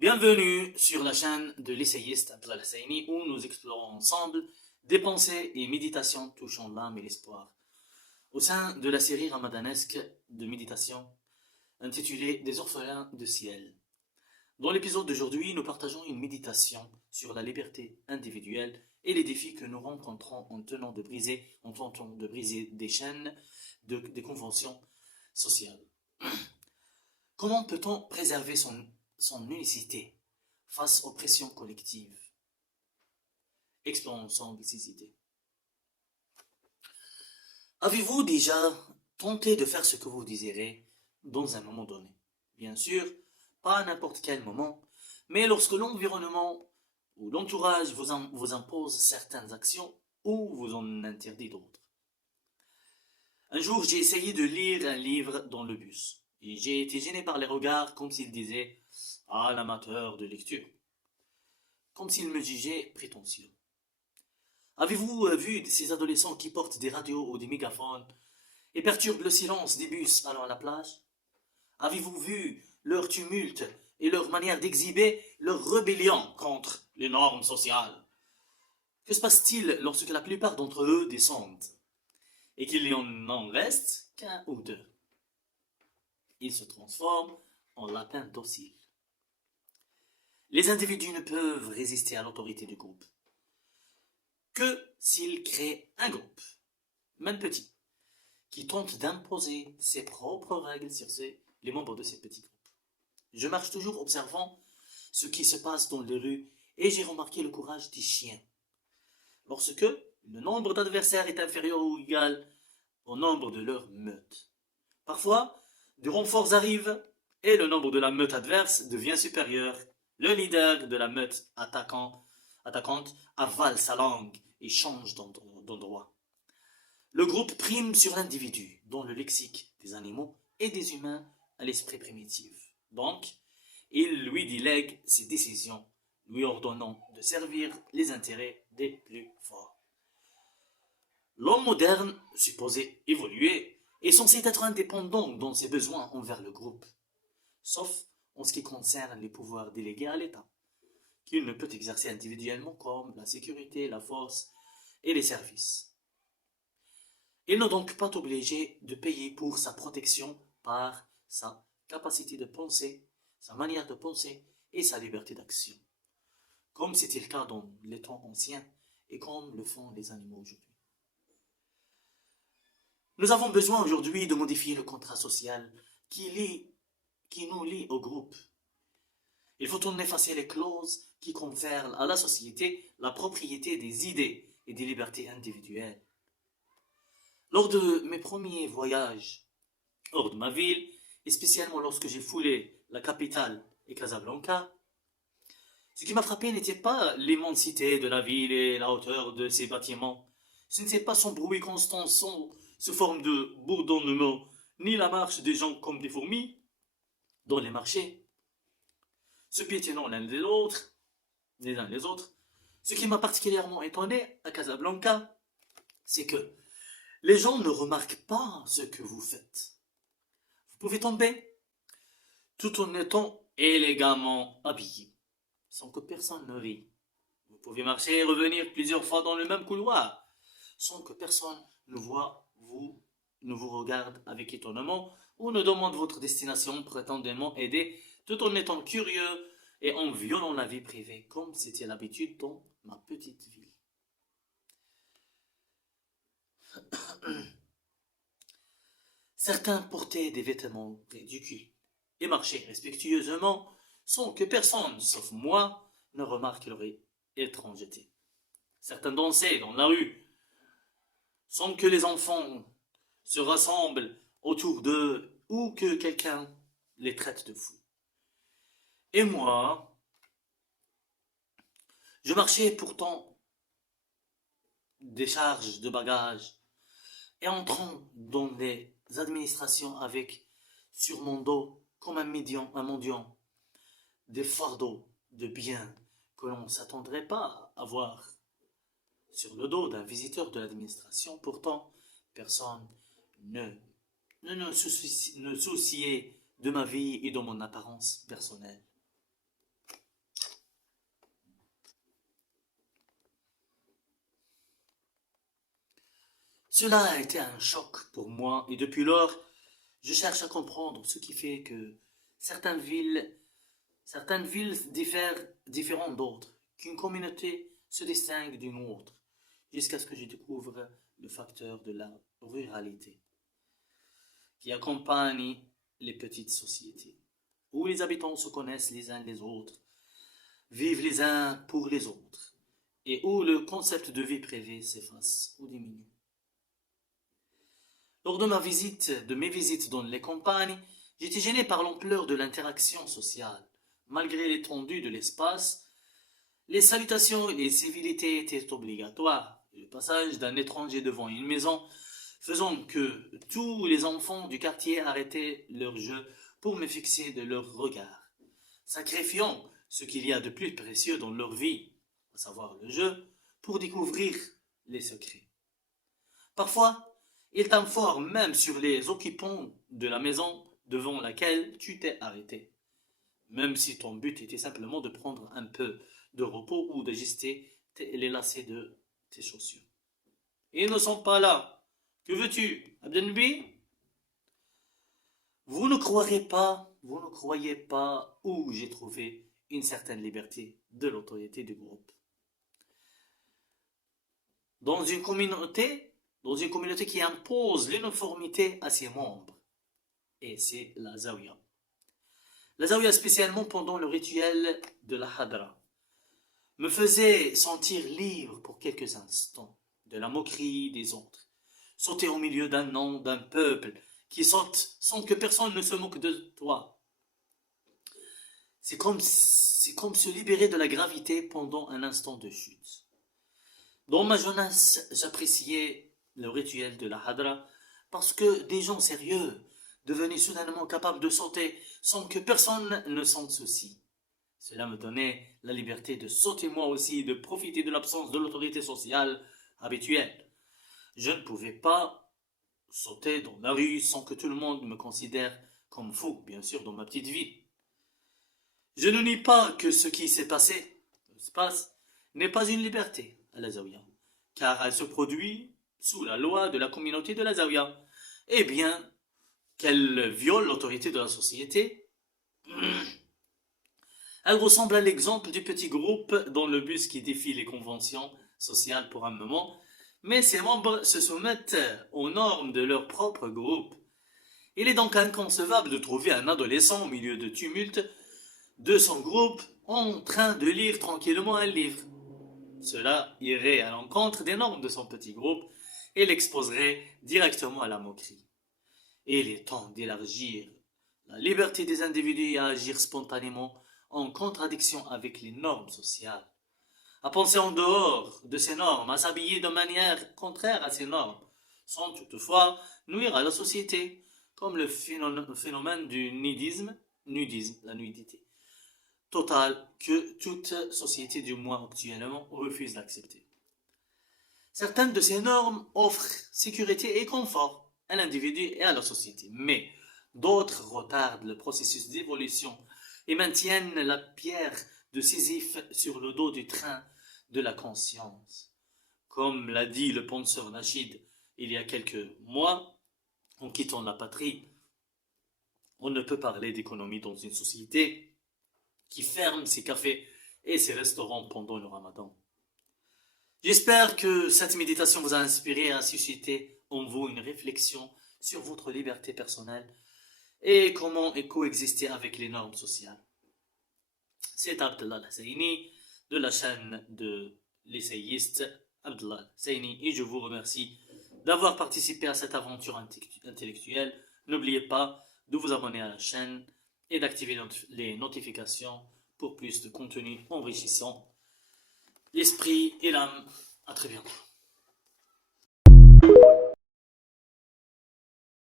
Bienvenue sur la chaîne de l'essayiste Abdallah Husseini où nous explorons ensemble des pensées et méditations touchant l'âme et l'espoir. Au sein de la série ramadanesque de méditation intitulée Des orphelins de ciel. Dans l'épisode d'aujourd'hui, nous partageons une méditation sur la liberté individuelle et les défis que nous rencontrons en tentant de briser des chaînes, des conventions sociales. Comment peut-on préserver son unicité face aux pressions collectives? Explorons ensemble ces idées. Avez-vous déjà tenté de faire ce que vous désirez dans un moment donné? Bien sûr, pas à n'importe quel moment, mais lorsque l'environnement ou l'entourage vous impose certaines actions ou vous en interdit d'autres. Un jour, j'ai essayé de lire un livre dans le bus et j'ai été gêné par les regards comme s'ils disaient « Ah, l'amateur de lecture », comme s'ils me jugeaient prétentieux. Avez-vous vu ces adolescents qui portent des radios ou des mégaphones et perturbent le silence des bus allant à la plage? Avez-vous vu leur tumulte et leur manière d'exhiber leur rébellion contre les normes sociales? Que se passe-t-il lorsque la plupart d'entre eux descendent et qu'il n'en reste qu'un ou deux? Ils se transforment en lapins dociles. Les individus ne peuvent résister à l'autorité du groupe que s'ils créent un groupe, même petit, qui tente d'imposer ses propres règles sur les membres de ces petits groupes. Je marche toujours observant ce qui se passe dans les rues et j'ai remarqué le courage des chiens. Lorsque le nombre d'adversaires est inférieur ou égal au nombre de leur meute. Parfois, des renforts arrivent et le nombre de la meute adverse devient supérieur. Le leader de la meute attaquante avale sa langue et change d'endroit. Le groupe prime sur l'individu, dont le lexique des animaux et des humains à l'esprit primitif. Donc, il lui délègue ses décisions, lui ordonnant de servir les intérêts des plus forts. L'homme moderne, supposé évoluer, est censé être indépendant dans ses besoins envers le groupe, sauf en ce qui concerne les pouvoirs délégués à l'État, qu'il ne peut exercer individuellement comme la sécurité, la force et les services. Il n'est donc pas obligé de payer pour sa protection par sa capacité de penser, sa manière de penser et sa liberté d'action, comme c'était le cas dans les temps anciens et comme le font les animaux aujourd'hui. Nous avons besoin aujourd'hui de modifier le contrat social qui nous lie au groupe. Il faut en effacer les clauses qui confèrent à la société la propriété des idées et des libertés individuelles. Lors de mes premiers voyages hors de ma ville, et spécialement lorsque j'ai foulé la capitale et Casablanca, ce qui m'a frappé n'était pas l'immensité de la ville et la hauteur de ses bâtiments. Ce n'était pas son bruit constant, sous forme de bourdonnement, ni la marche des gens comme des fourmis dans les marchés, se piétinant les uns les autres. Ce qui m'a particulièrement étonné à Casablanca, c'est que les gens ne remarquent pas ce que vous faites. Vous pouvez tomber tout en étant élégamment habillé, sans que personne ne rie. Vous pouvez marcher et revenir plusieurs fois dans le même couloir, sans que personne ne vous regarde avec étonnement ou ne demande votre destination prétendument aidée, tout en étant curieux et en violant la vie privée, comme c'était l'habitude dans ma petite ville. Certains portaient des vêtements ridicules et marchaient respectueusement sans que personne, sauf moi, ne remarque leur étrangeté. Certains dansaient dans la rue sans que les enfants se rassemblent autour d'eux ou que quelqu'un les traite de fous. Et moi, je marchais pourtant des charges de bagages et entrant dans les administrations avec sur mon dos comme un mendiant des fardeaux de biens que l'on ne s'attendrait pas à voir sur le dos d'un visiteur de l'administration. Pourtant, personne ne souciait de ma vie et de mon apparence personnelle. Cela a été un choc pour moi et depuis lors, je cherche à comprendre ce qui fait que certaines villes, certaines villes diffèrent différentes d'autres, qu'une communauté se distingue d'une autre, jusqu'à ce que je découvre le facteur de la ruralité qui accompagne les petites sociétés, où les habitants se connaissent les uns les autres, vivent les uns pour les autres, et où le concept de vie privée s'efface ou diminue. Lors de mes visites dans les campagnes, j'étais gêné par l'ampleur de l'interaction sociale. Malgré l'étendue de l'espace, les salutations et les civilités étaient obligatoires. Le passage d'un étranger devant une maison faisant que tous les enfants du quartier arrêtaient leur jeu pour me fixer de leur regard, sacrifiant ce qu'il y a de plus précieux dans leur vie, à savoir le jeu, pour découvrir les secrets. Parfois, ils t'informent même sur les occupants de la maison devant laquelle tu t'es arrêté, même si ton but était simplement de prendre un peu de repos ou d'ajuster les lacets de tes chaussures. Ils ne sont pas là. Que veux-tu, Abdelnabi? Vous ne croyez pas où j'ai trouvé une certaine liberté de l'autorité du groupe. Dans une communauté qui impose l'uniformité à ses membres. Et c'est la Zawiya. La Zawiya, spécialement pendant le rituel de la Hadra, me faisait sentir libre pour quelques instants de la moquerie des autres. Sauter au milieu d'un nom, d'un peuple qui saute sans que personne ne se moque de toi. C'est comme se libérer de la gravité pendant un instant de chute. Dans ma jeunesse, j'appréciais le rituel de la Hadra parce que des gens sérieux devenaient soudainement capables de sauter sans que personne ne s'en soucie. Cela me donnait la liberté de sauter moi aussi et de profiter de l'absence de l'autorité sociale habituelle. Je ne pouvais pas sauter dans la rue sans que tout le monde me considère comme fou, bien sûr, dans ma petite ville. Je ne nie pas que ce qui se passe, n'est pas une liberté à la Zawiya, car elle se produit sous la loi de la communauté de la Zawiya. Eh bien, qu'elle viole l'autorité de la société, elle ressemble à l'exemple du petit groupe dans le bus qui défie les conventions sociales pour un moment, mais ses membres se soumettent aux normes de leur propre groupe. Il est donc inconcevable de trouver un adolescent au milieu de tumulte de son groupe en train de lire tranquillement un livre. Cela irait à l'encontre des normes de son petit groupe et l'exposerait directement à la moquerie. Et il est temps d'élargir la liberté des individus à agir spontanément en contradiction avec les normes sociales, à penser en dehors de ces normes, à s'habiller de manière contraire à ces normes, sans toutefois nuire à la société, comme le phénomène du nudisme, la nudité totale que toute société, du moins actuellement, refuse d'accepter. Certaines de ces normes offrent sécurité et confort à l'individu et à la société, mais d'autres retardent le processus d'évolution et maintiennent la pierre de Sisyphe sur le dos du train de la conscience. Comme l'a dit le penseur Nachid il y a quelques mois, en quittant la patrie, on ne peut parler d'économie dans une société qui ferme ses cafés et ses restaurants pendant le Ramadan. J'espère que cette méditation vous a inspiré et a suscité en vous une réflexion sur votre liberté personnelle et comment coexister avec les normes sociales. C'est Abdallah Al-Husseini de la chaîne de l'essayiste Abdallah Al-Husseini et je vous remercie d'avoir participé à cette aventure intellectuelle. N'oubliez pas de vous abonner à la chaîne et d'activer les notifications pour plus de contenu enrichissant l'esprit et l'âme. À très bientôt.